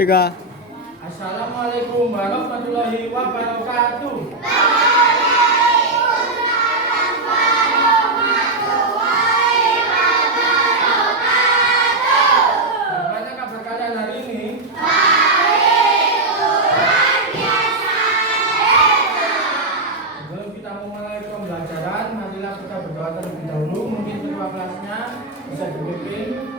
Tiga. Assalamualaikum warahmatullahi wabarakatuh. Bagaimana kabar kalian hari ini? Sebelum kita memulai pembelajaran, marilah kita berdoa terlebih dahulu. Mungkin ketua kelasnya bisa dipimpin.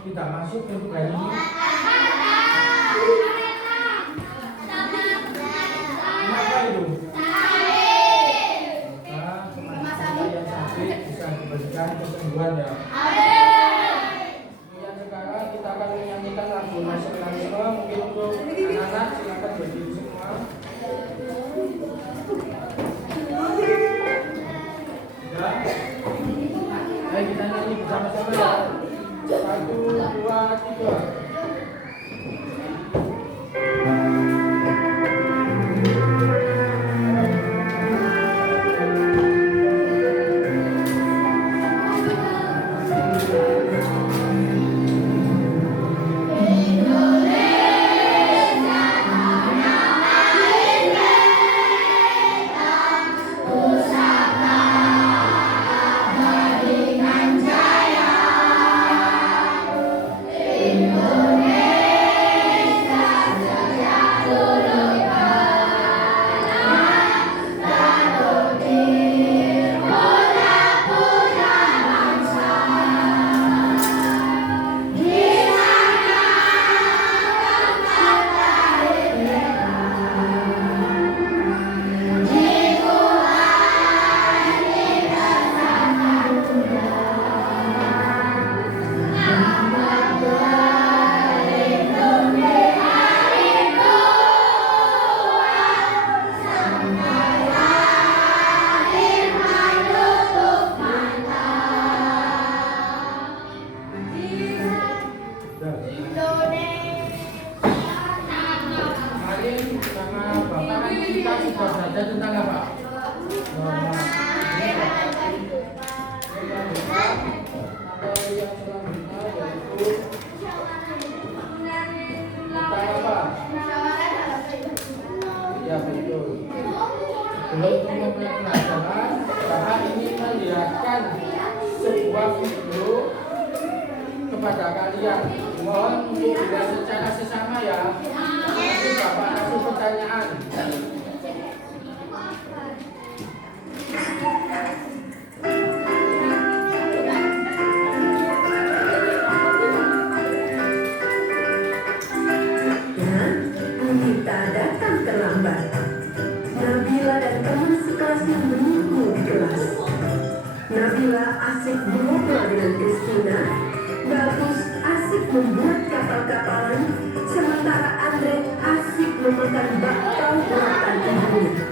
Tidak masuk untuk hari ini. Kenapa itu? Maka yang sakit bisa diberikan kesembuhan ya. Kemudian sekarang kita akan menyanyikan lagu nasionalisme. Mungkin untuk anak-anak silakan berdiri semua. Ya. Ayo kita nyanyi bersama-sama ya. 1, 2, 3. Tentang apa? Ya betul. Belum memulai pelajaran, Bapak ingin melihatkan sebuah video kepada kalian. Mohon untuk dilihat secara sesama ya. Nanti Bapak kasih pertanyaan. Kita datang terlambat. Nabila dan teman sekelasnya menunggu di kelas. Nabila asik mengobrol dengan Christina. Bagus asik membuat kapal-kapalan. Sementara Andre asik memakan bakpao buatan ibunya.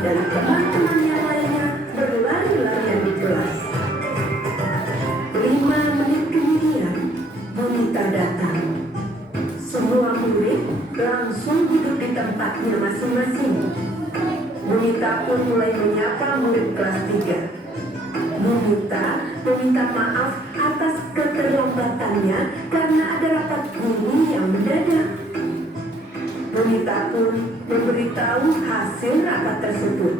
Dan teman-teman yang lainnya berlari-larian di kelas. 5 menit kemudian, Bonita datang. Semua murid langsung duduk di tempatnya masing-masing. Bonita pun mulai menyapa murid kelas 3. Bonita meminta maaf atas keterlambatannya karena ada rapat guru yang mendadak. Bonita pun memberitahu hasil rapat tersebut.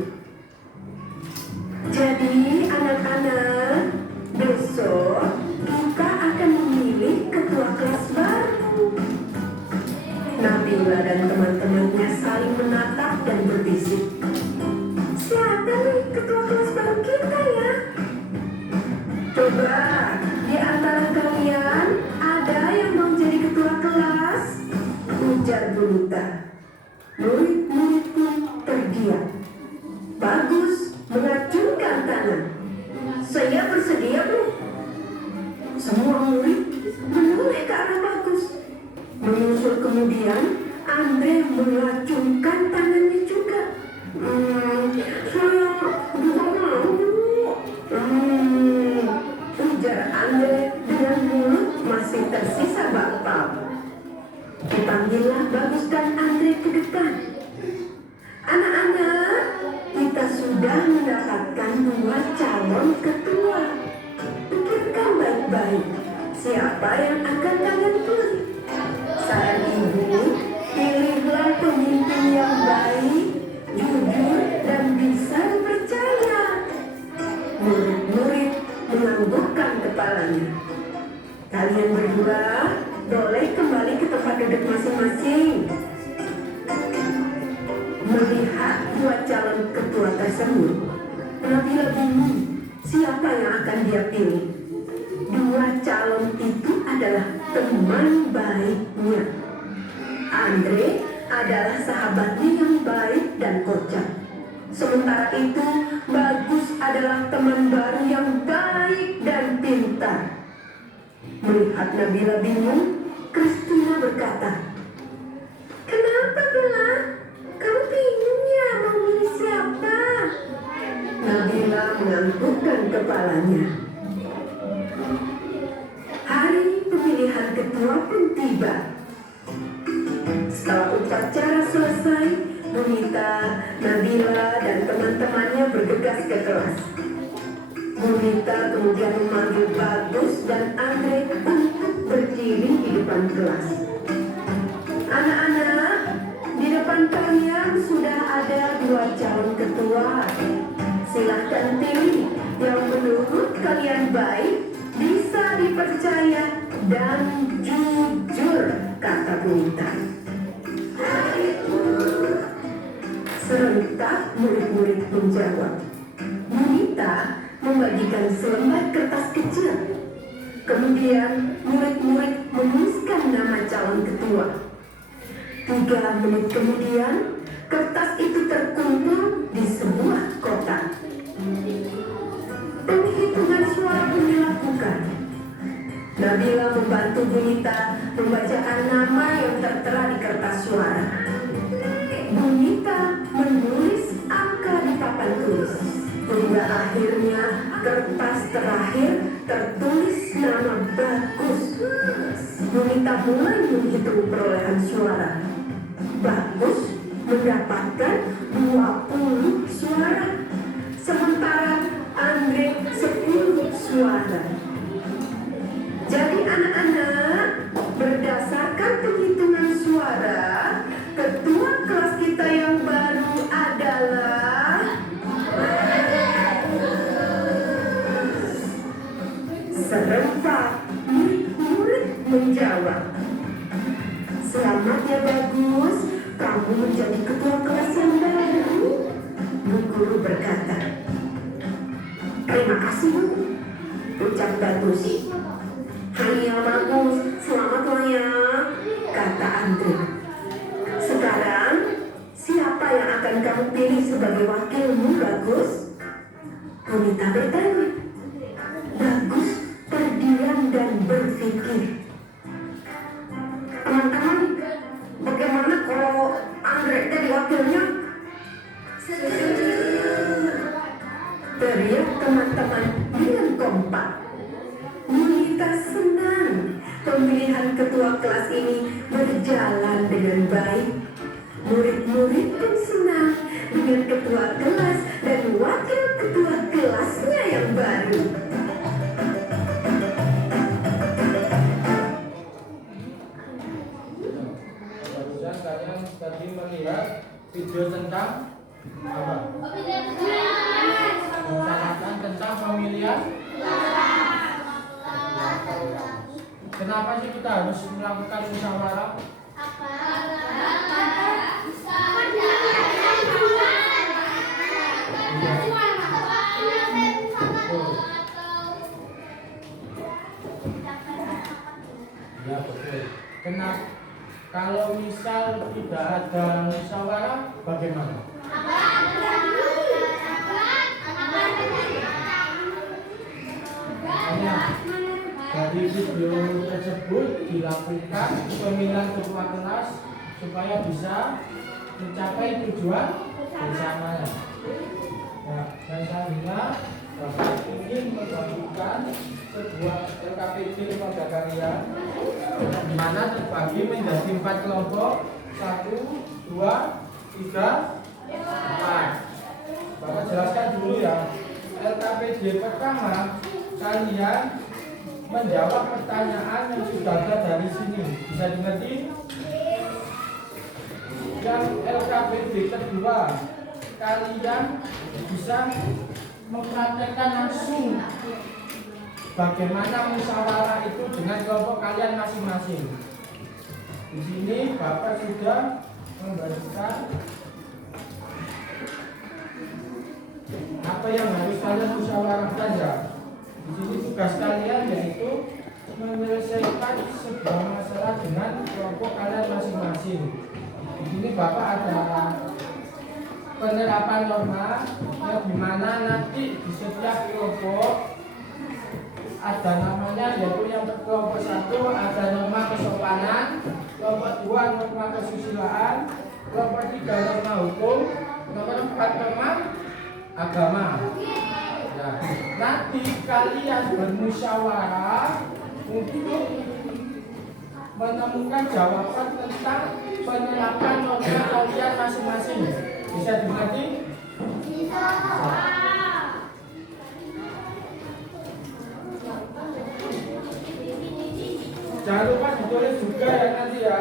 Jadi anak-anak, besok kita akan memilih ketua kelas baru. Nabila dan teman-temannya saling menatap dan Murid-murid pun terdiam. Bagus mengacungkan tangan. Saya bersedia, Bu. Semua murid menoleh ke arah Bagus. Menyusul kemudian Andre mengacungkan tangannya juga. Saya juga mau. Ujar Andre dengan mulut masih tersisa bapau. Dipanggillah Bagus dan Andre ke depan. Anak-anak, kita sudah mendapatkan 2 calon ketua. Pikirkan baik-baik, siapa yang akan kalian pilih? Saran ibu, pilihlah pemimpin yang baik, jujur, dan bisa dipercaya. Murid-murid menganggukkan kepalanya. Kalian berdua boleh kembali ke tempat duduk masing-masing. Melihat 2 calon ketua tersebut, Nabila bingung siapa yang akan dia pilih. 2 calon itu adalah teman baiknya. Andre adalah sahabatnya yang baik dan kocak. Sementara itu, Bagus adalah teman baru yang baik dan pintar. Melihat Nabila bingung, Kristina berkata, "Kenapa, Bella? Kamu bingung ya mau milih siapa?" Nabila menganggukkan kepalanya. Hari pemilihan ketua pun tiba. Setelah upacara selesai, Bunita, Nabila, dan teman-temannya bergegas ke kelas. Bunita kemudian memanggil Bagus dan Andre untuk berdiri di depan kelas. Anak-anak, di depan kalian sudah ada 2 calon ketua. Silahkan pilih yang menurut kalian baik, bisa dipercaya, dan jujur, kata Bunita. Serentak murid-murid menjawab. Bunita membagikan selembar kertas kecil. Kemudian murid-murid menuliskan nama calon ketua. 3 menit kemudian, kertas itu terkumpul di sebuah kotak. Penghitungan suara pun dilakukan. Nabila membantu Bunita membacakan nama yang tertera di kertas suara. Bunita menulis angka di papan tulis. Hingga akhirnya kertas terakhir tertulis nama Bagus. Bunita mulai menghitung perolehan suara. Bagus mendapatkan 20 suara. Sementara Andre 10 suara. Jadi anak-anak, berdasarkan penghitungan suara, ketua kelas kita yang baru adalah serempak murid menjawab. Selamat ya Bagus, kamu menjadi ketua kelas yang baru. Bu Guru berkata. Terima kasih Bu, ucap Bagus. Hai ya Bagus, selamat ya, kata Andre. Sekarang, siapa yang akan kamu pilih sebagai wakilmu Bagus? Bunita bertanya. Bagus terdiam dan berpikir. Teman-teman, bagaimana kalau Andre jadi wakilnya? Teriak teman-teman dengan kompak. Bunita senang pemilihan ketua kelas ini berjalan dengan baik. Murid-murid pun senang dengan ketua kelas dan wakil ketua kelasnya yang baru. Barusan kalian tadi melihat video tentang apa? Menceritakan tentang pemilihan. Kenapa sih kita harus melakukan musyawarah? Ya betul. Kenapa? Kalau misal semisal tidak ada musyawarah, bagaimana? Hanya dari video tersebut dilakukan pemilihan ketua kelas supaya bisa mencapai tujuan bersamanya. Nah, dan selanjutnya Bapak ingin membagikan sebuah LKPD lembaga kalian di mana terbagi menjadi 4 kelompok, 1, 2, 3, 4. Bapak jelaskan dulu ya. LKPD pertama, kalian menjawab pertanyaan yang sudah ada dari sini. Bisa dimengerti? Yang LKPD kedua, kalian bisa mempraktekkan langsung bagaimana musyawarah itu dengan kelompok kalian masing-masing. Di sini Bapak sudah memberikan apa yang harus kalian musyawarahkan ya. Di sini tugas kalian yaitu menyelesaikan sebuah masalah dengan kelompok kalian masing-masing. Di sini Bapak ada penerapan norma yang dimana nanti di setiap kelompok ada namanya, yaitu yang kelompok 1 ada norma kesopanan, kelompok 2 norma kesusilaan, kelompok 3 norma hukum, nomor 4 norma agama. Nah, nanti kalian bermusyawarah untuk menemukan jawaban tentang penerapan norma kalian masing-masing. Bisa dimengerti? Bisa. Jangan lupa ditulis juga ya nanti ya.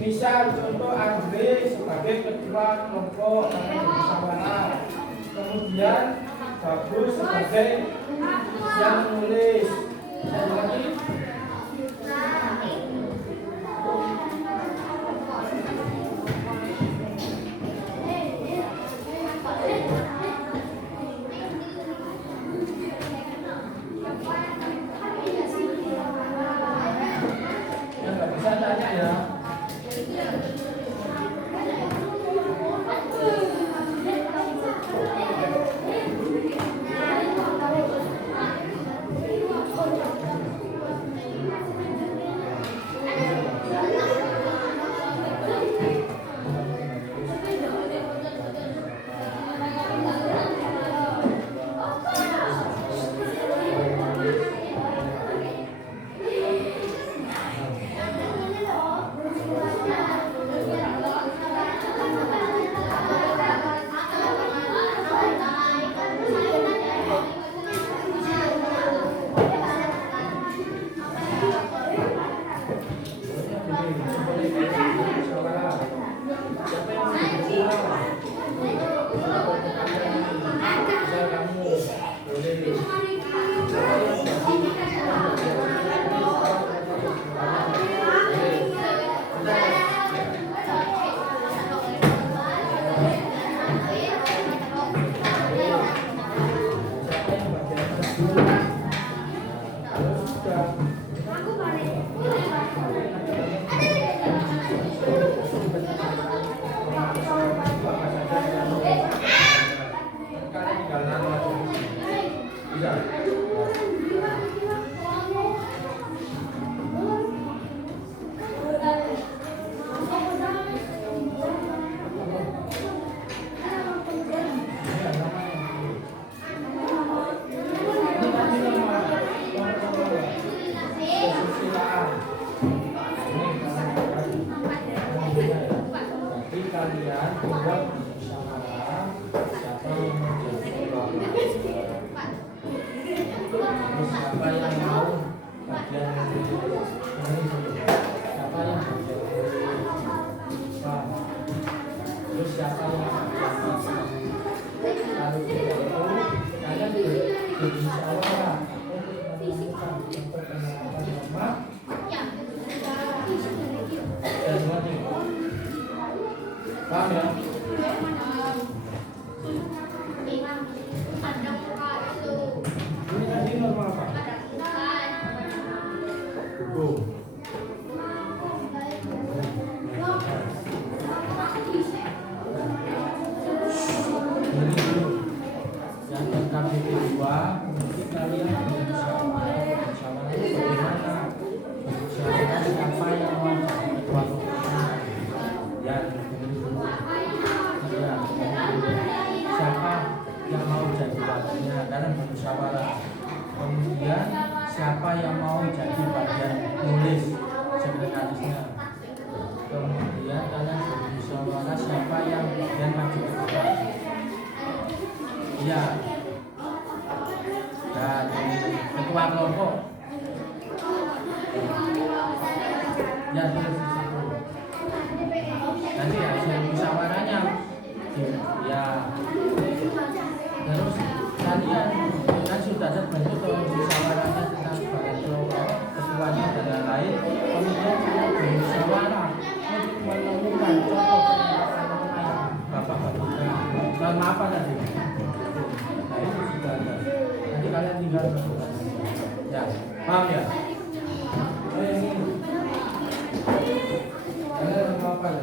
Misal contoh Andre sebagai ketua kelompok musyawarah. Kemudian Bagus sebagai yang menulis. Bisa dimengerti? Bisa tanya ya. jadi bagian nulis sekretarisnya. Kemudian kalian bermusyawarah siapa yang kemudian maju ke depan. Iya. Dan ketua kelompok. Ya, terus di situ. Nanti hasil musyawarahnya. Ya. Terus kalian kan sudah terbentuk musyawarahnya tentang bagian kelompok, ketuanya dan lain-lain. Kemudian kalian bermusyawarah untuk menemukan contoh penerapan bapak-bapak. Apa tadi? Nah itu sudah ada. Nanti kalian tinggal masukkan. Ya, paham ya? Ini. Kalian apa ya?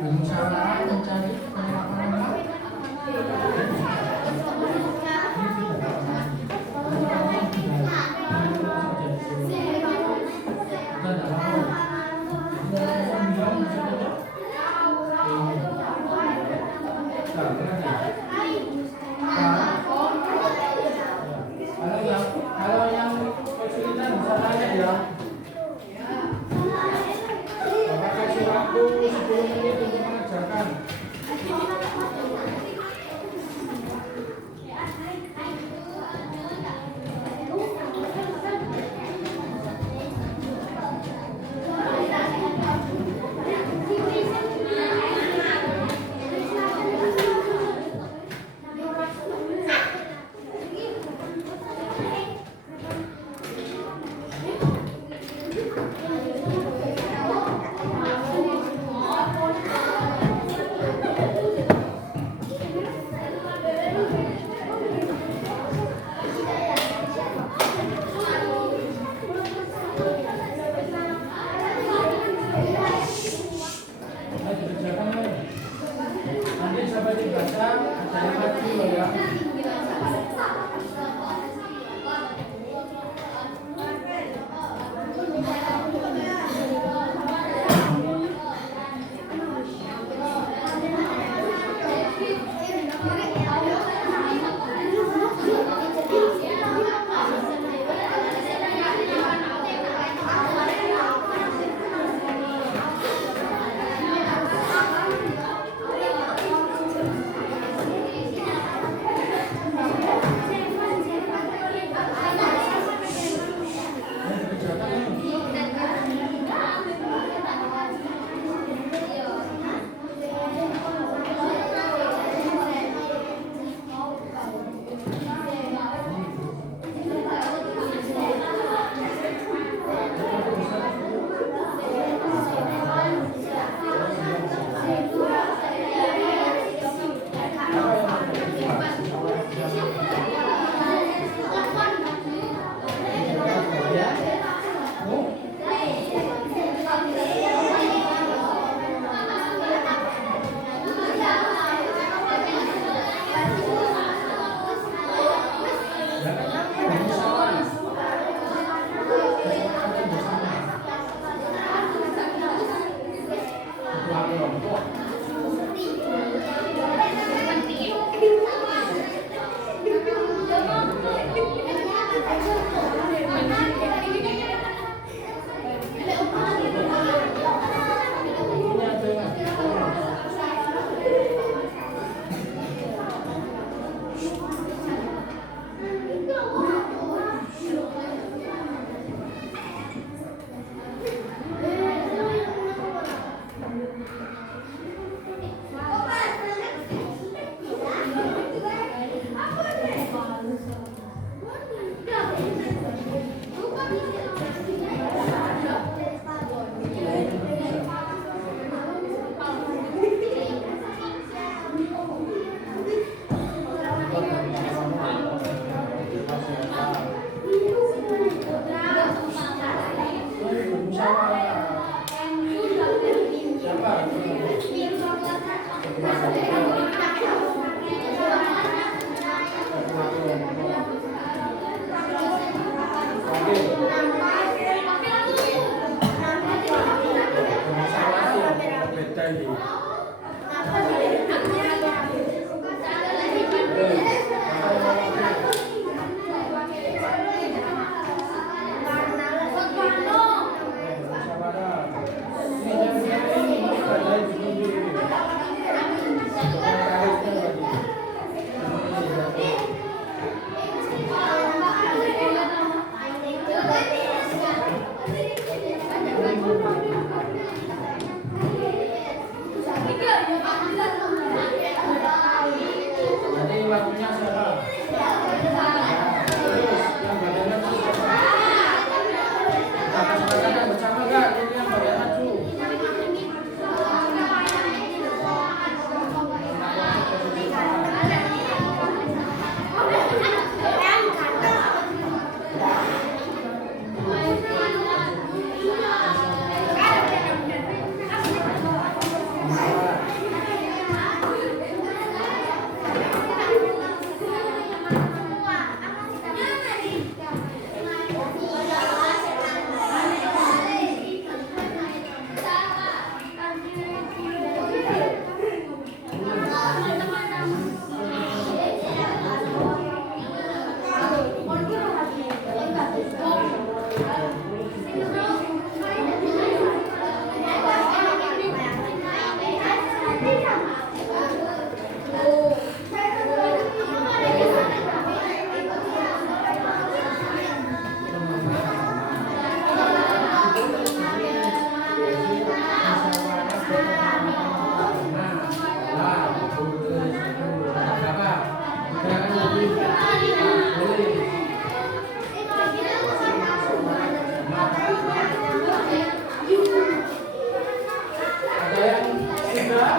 Bermusyawarah mencari penerapan kalau yang kesulitan bisa tanya ya. Bapak kasih waktu 10 menit untuk mengerjakan. Nanti sampai dibaca, saya lagi loh ya. kita ini. Jadi waktunya siapa? Terus yang badannya cu siapa? Kita kasih bersama gak? Ini yang badannya cu. Ada yang sudah?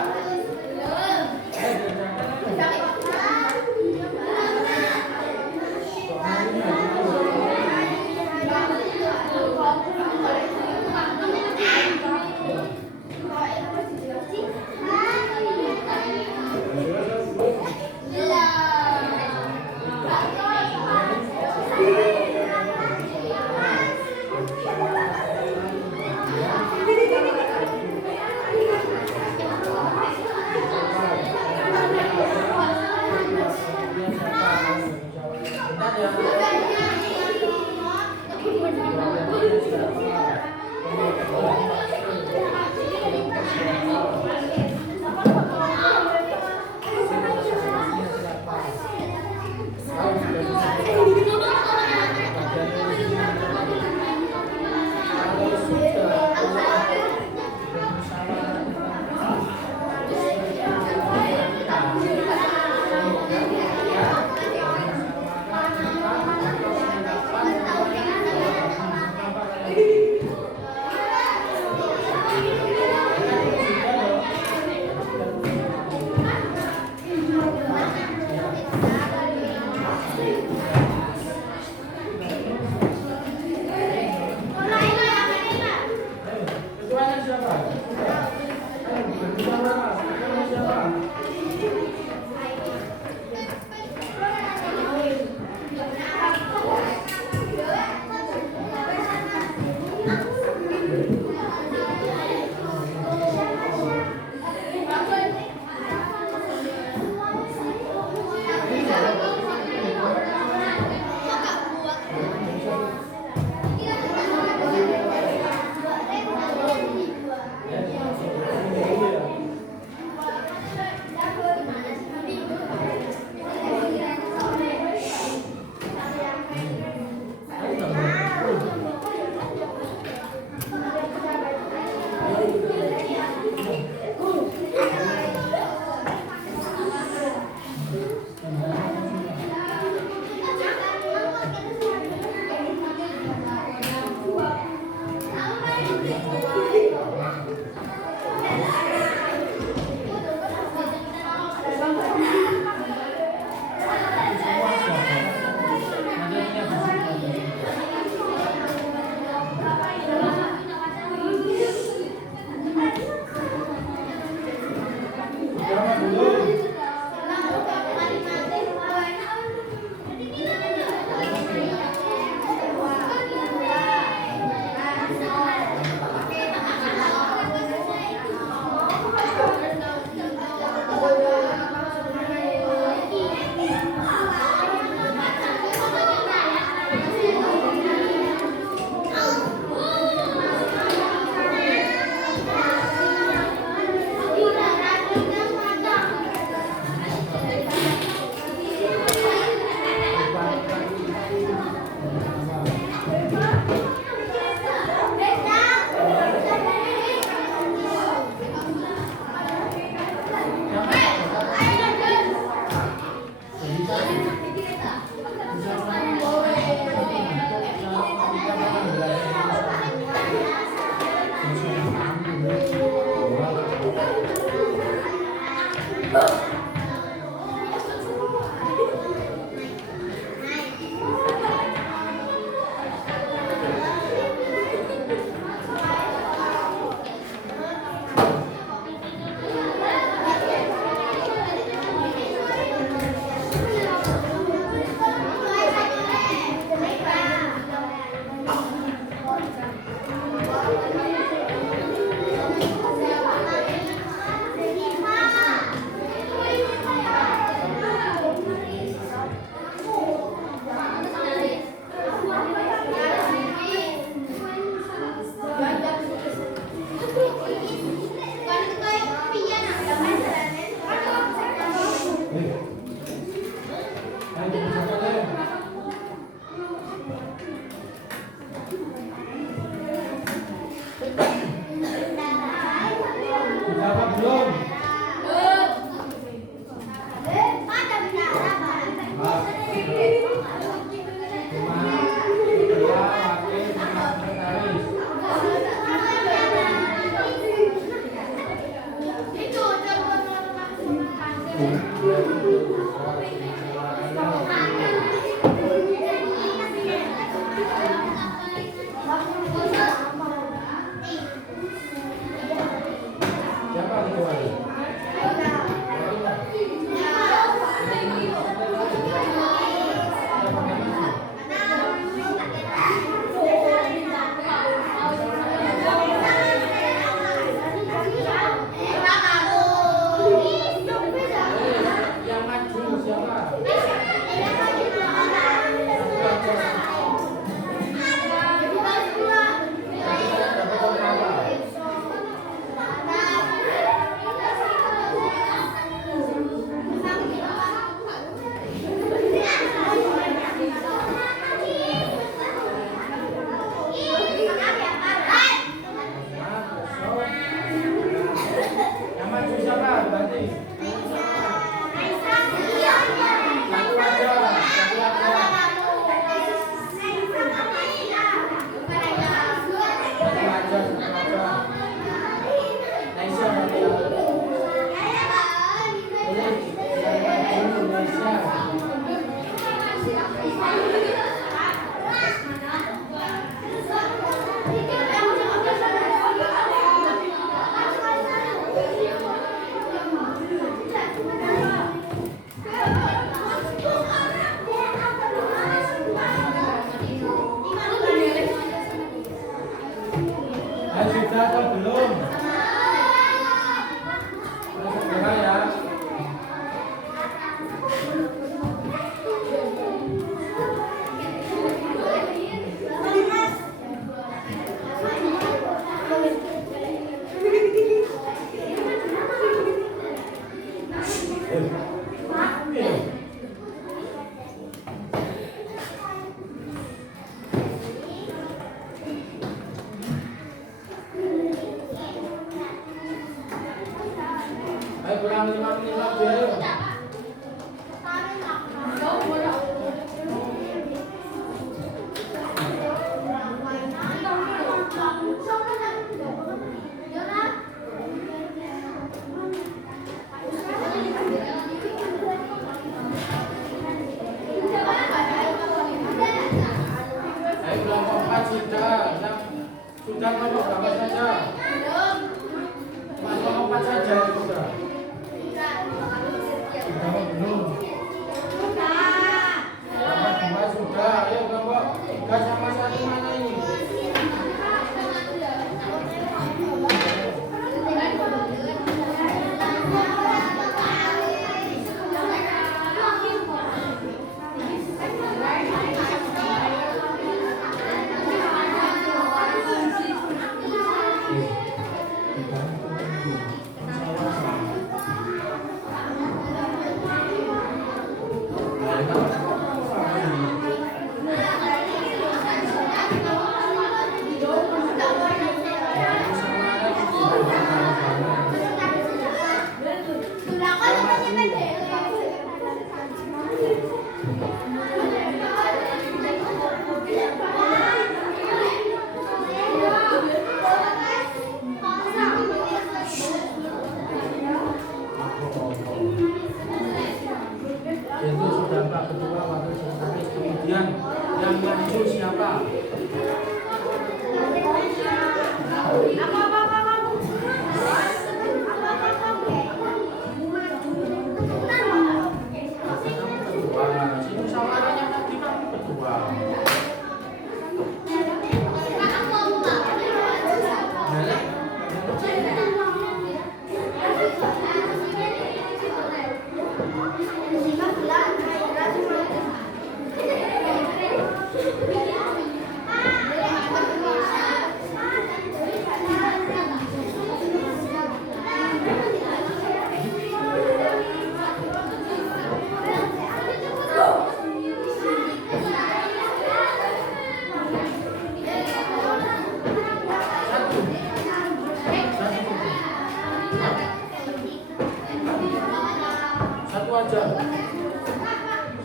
Sudah atau belum? Segera ya. Ayo kurang 5 menit lagi ayo. Ayo kelompok 4 sudah. Sudah kelompok berapa saja? Mas kelompok 4 saja sudah. Kelompok belum. Kelompok 2 sudah. Ayo kelompok 3 sama 1 mana ini? Satu aja.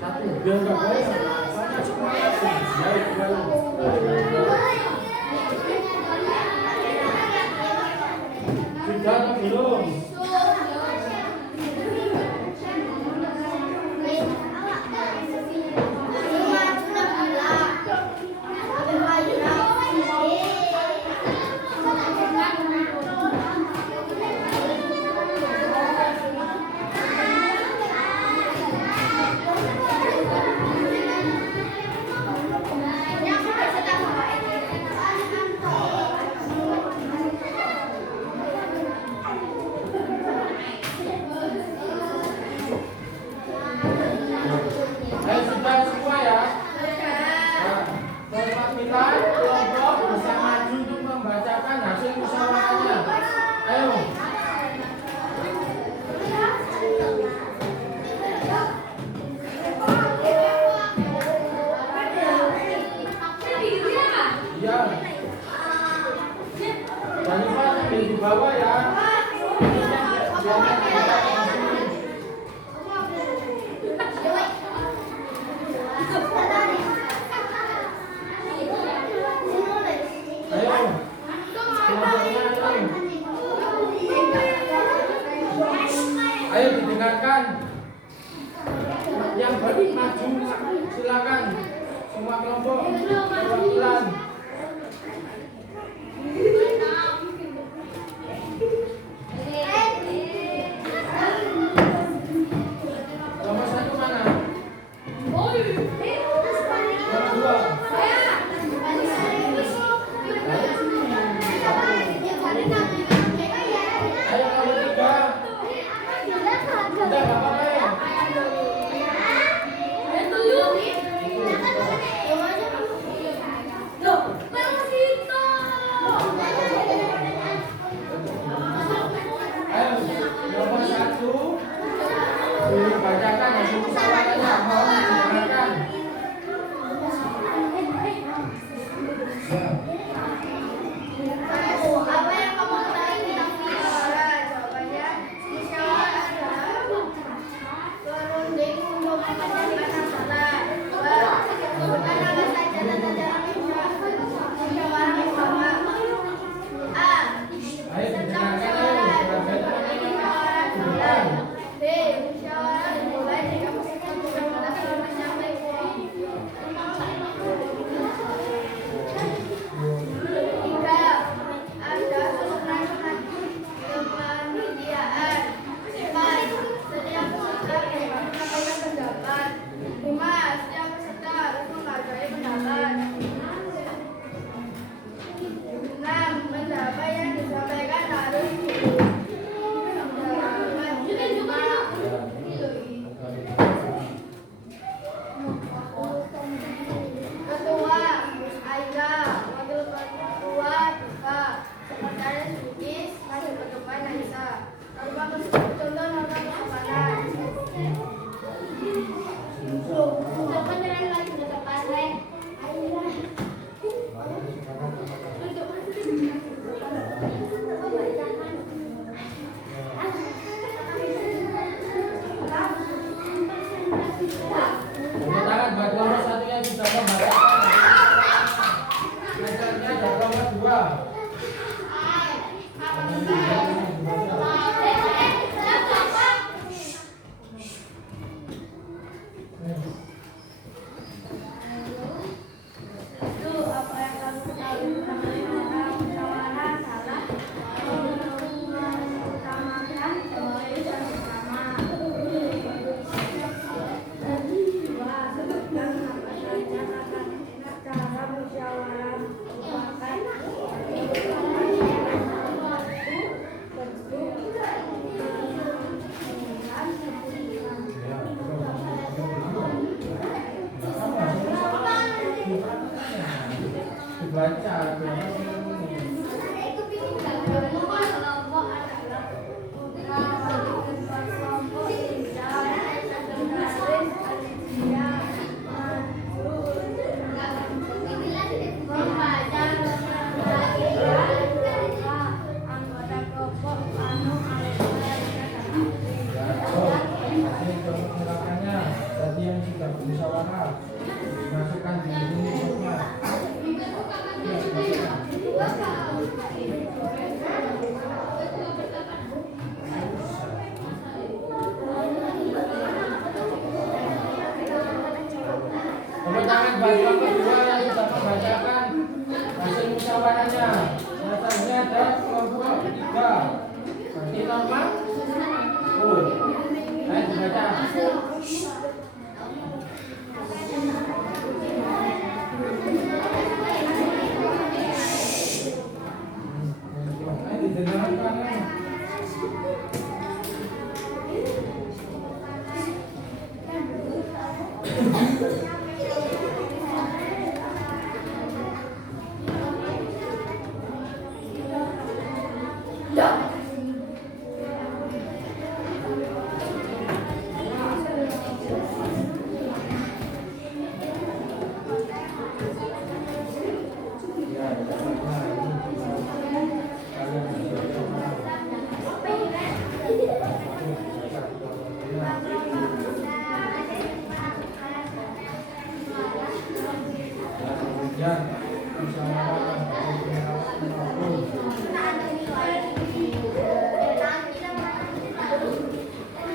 Satu. Biar nggak banyak. Banyak semuanya. Baik, baik. Sudah atau belum? Sudah semua ya? Nah, perwakilan kelompok bisa maju untuk membacakan hasil musyawarahnya. Ayo. Iya. Jangan lupa di bawah ya. Ayo. Ayo didengarkan. Yang baru maju silakan. Semua kelompok perwakilan. Nomor 1 mana? Nomor 2. Ayo nomor 3. Udah nggak apa-apa ya? Ayo nomor 1 dibacakan hasil musyawarahnya. Mohon didengarkan. Apa yang kamu ketahui tentang musyawarah? Jawabannya, musyawarah adalah berunding untuk menyelesaikan masalah. Sebutkan nama saja dan ajaran musyawarah bersama. A. Ayo Tentang didengarkan. musyawarah. Ayo. Musyawarah dimulai. B. Musyawarah dimulai jika peserta sudah melakukan menyampaikan. Tiga, ada keberanian kemandirian. Empat, setiap peserta menyampaikan pendapat. Lima, setiap peserta harus menghargai pendapat. Enam, pendapat yang disampaikan harus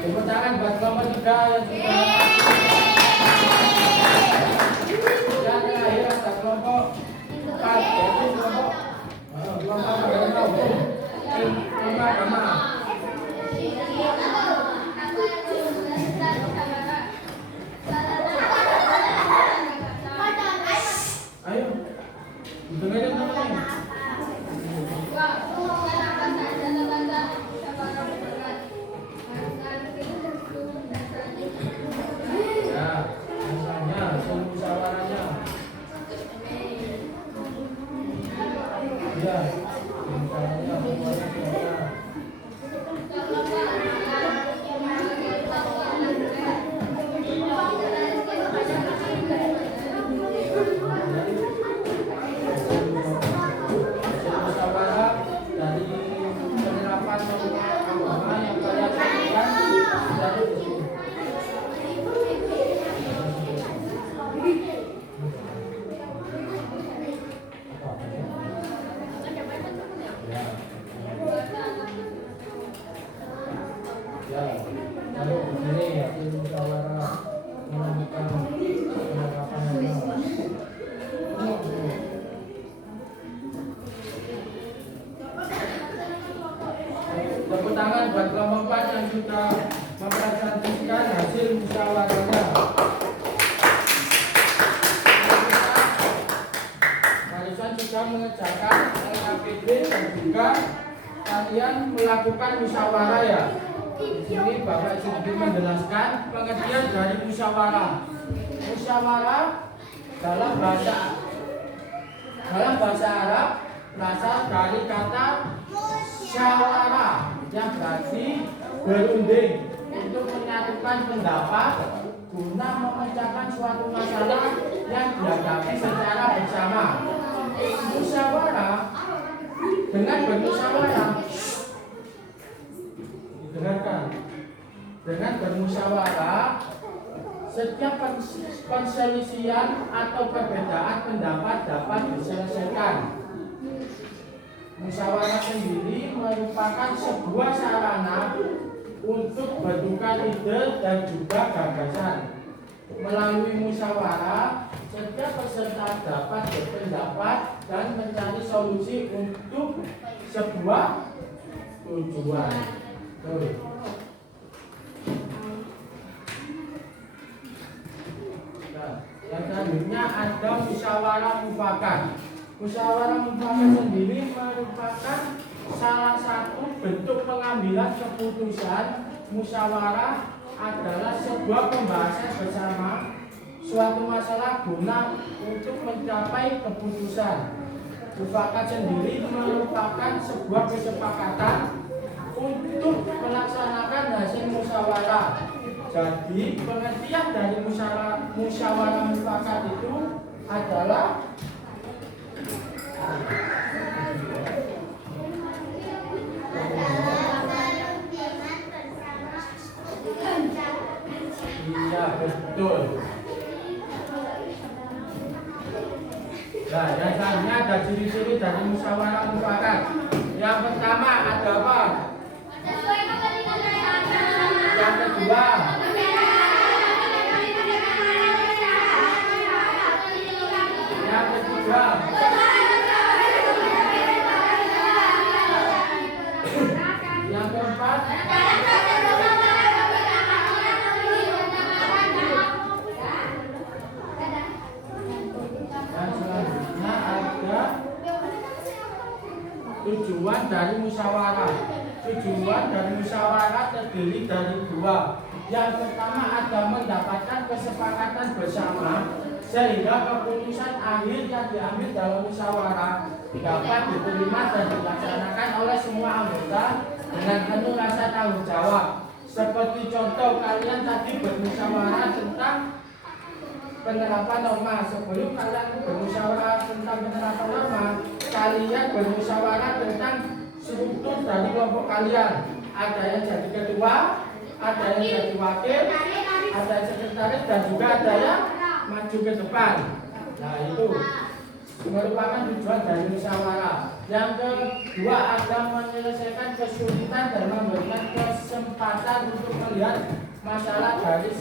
Tepuk tangan buat kelompok 3 yang sudah. Yang terakhir ada kelompok 4, yaitu kelompok agama. Ayo, dengerin teman-teman. Tepuk tangan buat kelompok 4 yang sudah mempresentasikan hasil musyawarahnya. Barusan sudah mengerjakan LKPD dan juga kalian melakukan musyawarah ya. Di sini Bapak Ibu menjelaskan pengertian dari musyawarah. Musyawarah dalam bahasa Arab berasal dari kata syawara yang berarti berunding untuk menyatukan pendapat guna memecahkan suatu masalah yang dihadapi secara bersama. Musyawarah dengan bermusyawarah, dengarkan, dengan bermusyawarah setiap perselisihan atau perbedaan pendapat dapat diselesaikan. Musyawarah sendiri merupakan sebuah sarana untuk bertukar ide dan juga gagasan. Melalui musyawarah, setiap peserta dapat berpendapat dan mencari solusi untuk sebuah tujuan. Nah, yang selanjutnya ada musyawarah mufakat. Musyawarah mufakat sendiri merupakan salah satu bentuk pengambilan keputusan. Musyawarah adalah sebuah pembahasan bersama suatu masalah guna untuk mencapai keputusan. Mufakat sendiri merupakan sebuah kesepakatan untuk melaksanakan hasil musyawarah. Jadi pengertian dari musyawarah mufakat itu adalah iya betul. Nah, yang selanjutnya ada ciri-ciri dari musyawarah mufakat. Yang pertama ada apa? Yang kedua, yang ketiga, yang keempat, dan selanjutnya ada tujuan dari musyawarah. Tujuan dari musyawarah terdiri dari dua, Yang pertama ada mendapatkan kesepakatan bersama sehingga keputusan akhir yang diambil dalam musyawarah dapat diterima dan dilaksanakan oleh semua anggota dengan penuh rasa tanggung jawab. Seperti contoh kalian tadi bermusyawarah tentang penerapan norma. Sebelum kalian bermusyawarah tentang penerapan norma, kalian bermusyawarah tentang struktur dari kelompok kalian. Ada yang jadi ketua, ada yang jadi wakil, ada yang sekretaris, dan juga ada yang maju ke depan. Nah, itu merupakan tujuan dari musyawarah. Yang kedua ada menyelesaikan kesulitan dan memberikan kesempatan untuk melihat masalah dari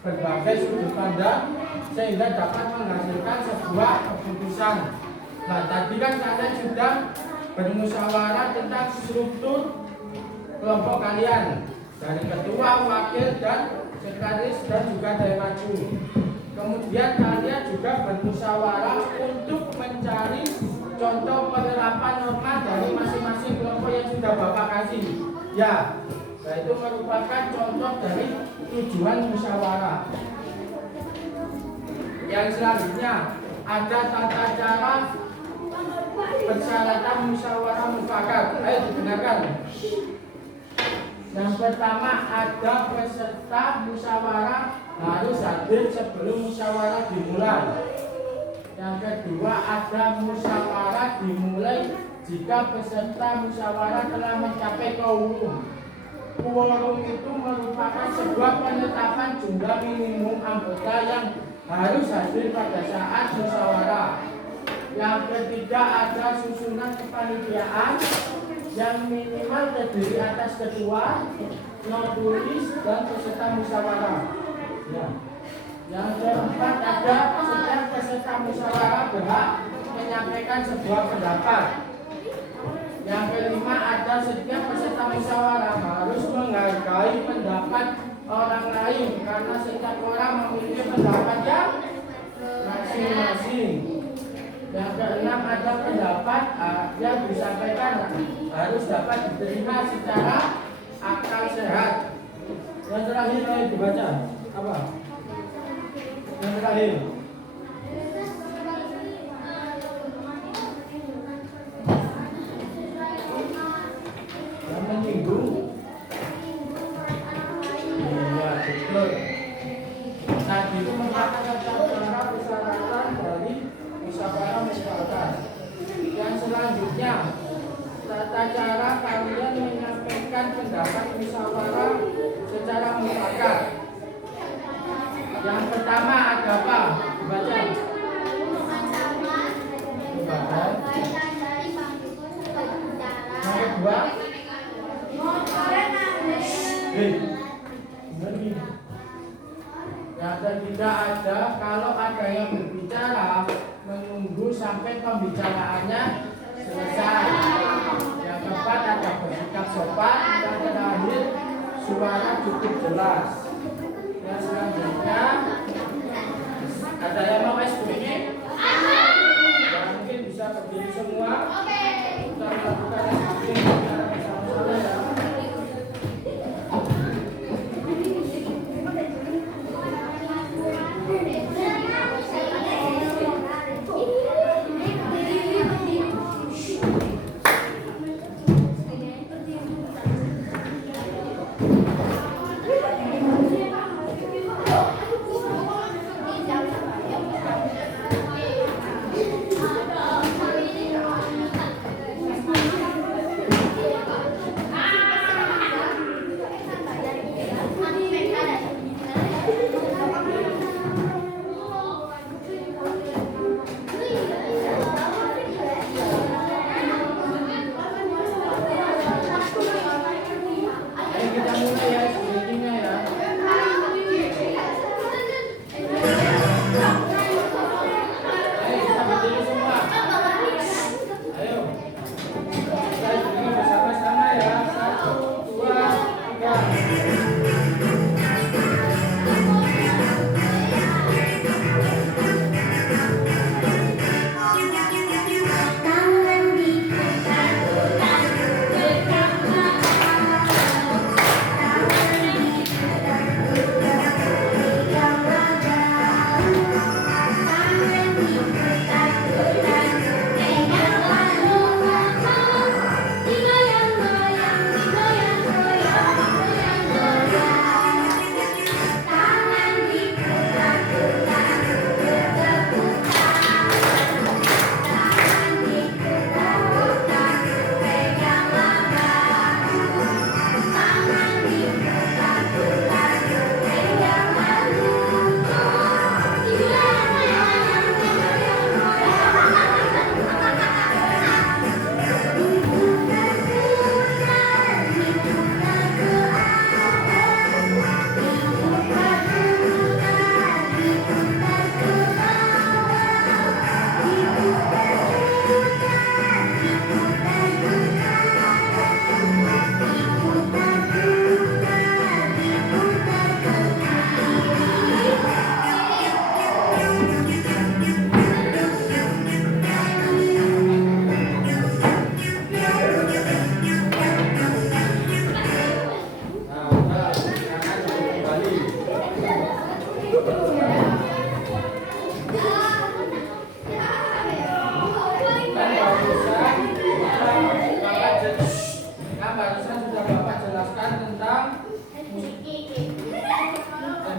berbagai sudut pandang sehingga dapat menghasilkan sebuah keputusan. Nah, tadi kan kalian sudah bermusyawarah tentang struktur kelompok kalian dari ketua, wakil, dan sekretaris, dan juga dari maju. Kemudian kalian juga bermusyawarah untuk mencari contoh penerapan norma dari masing-masing kelompok yang sudah Bapak kasih. Ya, nah itu merupakan contoh dari tujuan musyawarah. Yang selanjutnya ada tata cara persyaratan musyawarah mufakat. Ayo didengarkan. Yang pertama ada peserta musyawarah harus hadir sebelum musyawarah dimulai. Yang kedua ada musyawarah dimulai jika peserta musyawarah telah mencapai quorum. Quorum itu merupakan sebuah penetapan jumlah minimum anggota yang harus hadir pada saat musyawarah. Yang ketiga ada susunan kepanitiaan yang minimal terdiri atas ketua, notulis, dan peserta musyawarah. Ya. Yang keempat ada setiap peserta musyawarah berhak menyampaikan sebuah pendapat. Yang kelima ada setiap peserta musyawarah harus menghargai pendapat orang lain karena setiap orang memiliki pendapat yang masing-masing. Yang keenam ada pendapat yang disampaikan harus dapat diterima secara akal sehat. Yang terakhir ayo dibaca apa? Yang terakhir yang menyinggung. Iya betul. Tadi itu merupakan cara persyaratan dari musyawarah mufakat. Yang selanjutnya tata cara kalian menyampaikan pendapat musyawarah secara mufakat. Yang pertama ada apa? Baca. Yang kedua yang ketiga ada kalau ada yang berbicara menunggu sampai pembicaraannya selesai. Yang keempat ada bersikap sopan. Yang terakhir suara cukup jelas. Yang selanjutnya ada yang mau es ini? Ya, mungkin bisa berdiri semua. Kita melakukan es ini bersama-sama ya.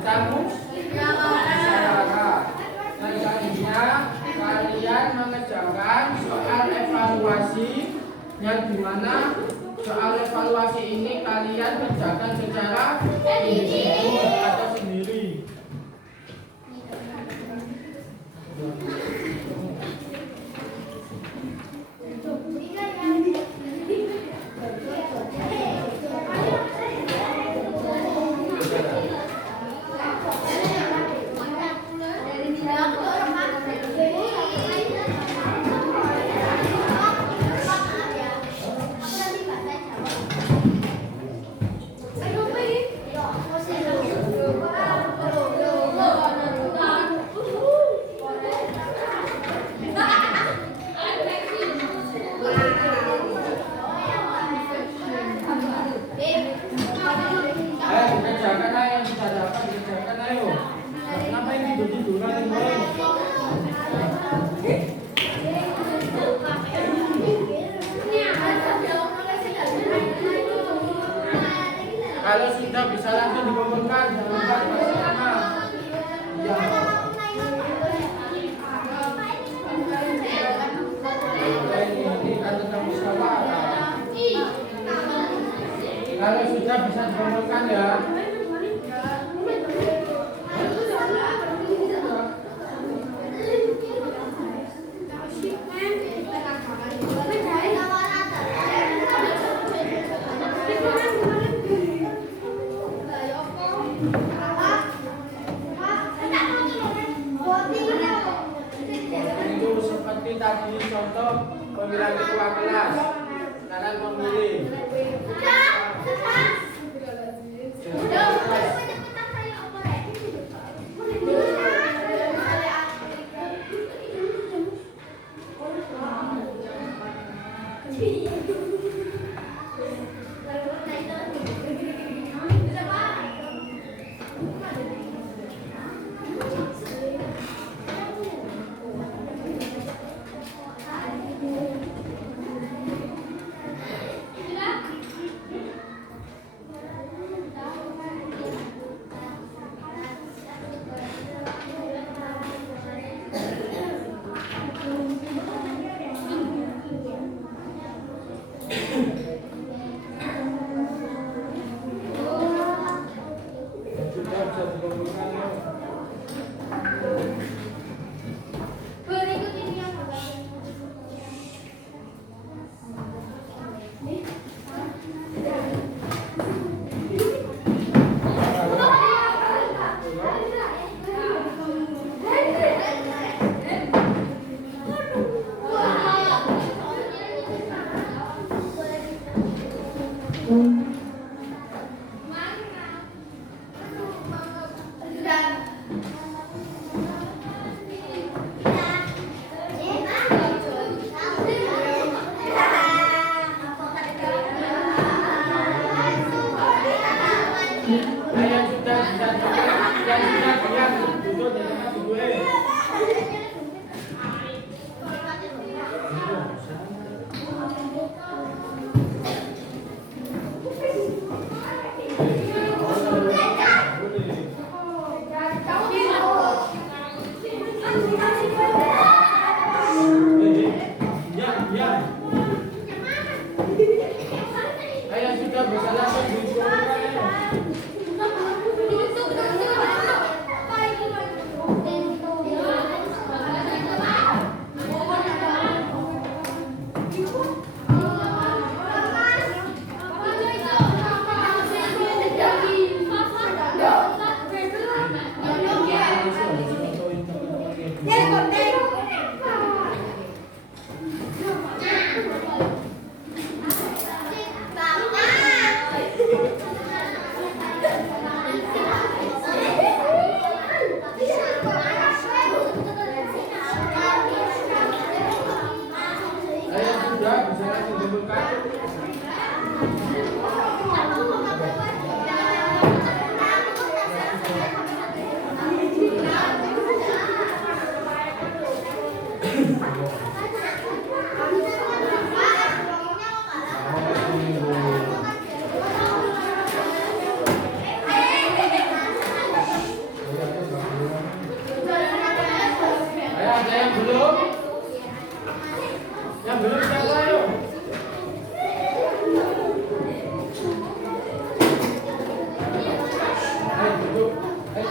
tamu masyarakat. Dan selanjutnya kalian mengerjakan soal evaluasi yang dimana soal evaluasi ini kalian kerjakan secara individu atau sendiri. Kerjakan ayo yang bisa dapat, kerjakan ayo. Kenapa ini tidur-tiduran ini? Kalau sudah bisa langsung dikumpulkan, jangan lupa bersama. Ya. Ini kata kamu salah. Kalau sudah bisa dikumpulkan ya. Itu seperti tadi contoh pemilihan ketua kelas. Kalian memilih.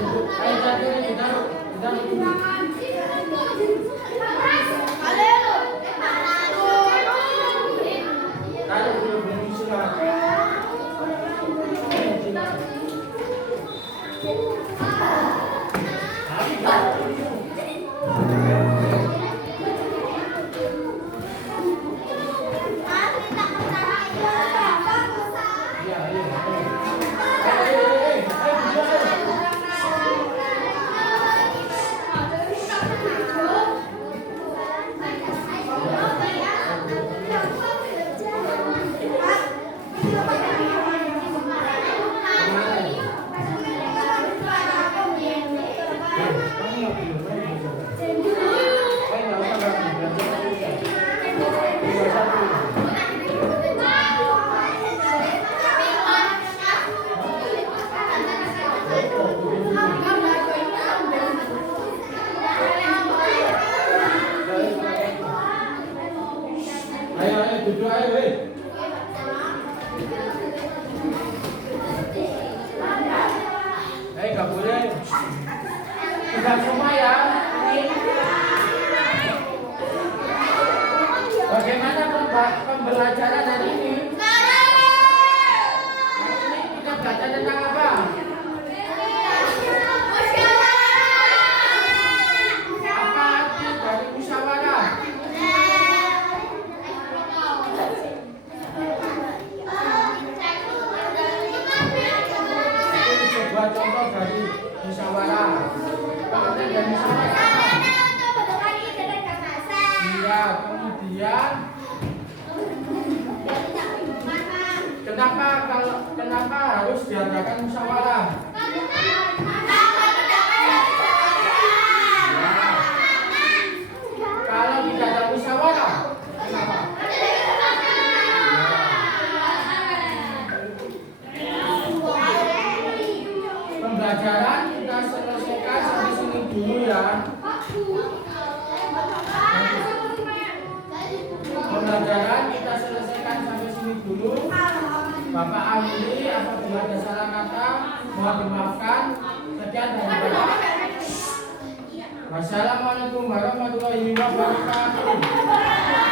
Ayo jatuh ini ditaruh dulu. Taruh dulu belum istirahat. Ayo duduk ayo weh. Gak boleh. Tidak semua ya. Bagaimana pembelajaran hari ini? Hari ini kita belajar tentang apa? Apa arti dari musyawarah? Ini sebuah contoh dari musyawarah. Pengertian dari musyawarah apa? Iya, kemudian kenapa harus diadakan musyawarah? Kalau tidak ada musyawarah, kenapa? Pembelajaran kita selesaikan sampai sini dulu ya. Pembelajaran kita selesaikan sampai sini dulu. Bapak Amili, apabila ada salah kata mohon dimaafkan. Sekian dari Bapak. Wassalamualaikum warahmatullahi wabarakatuh.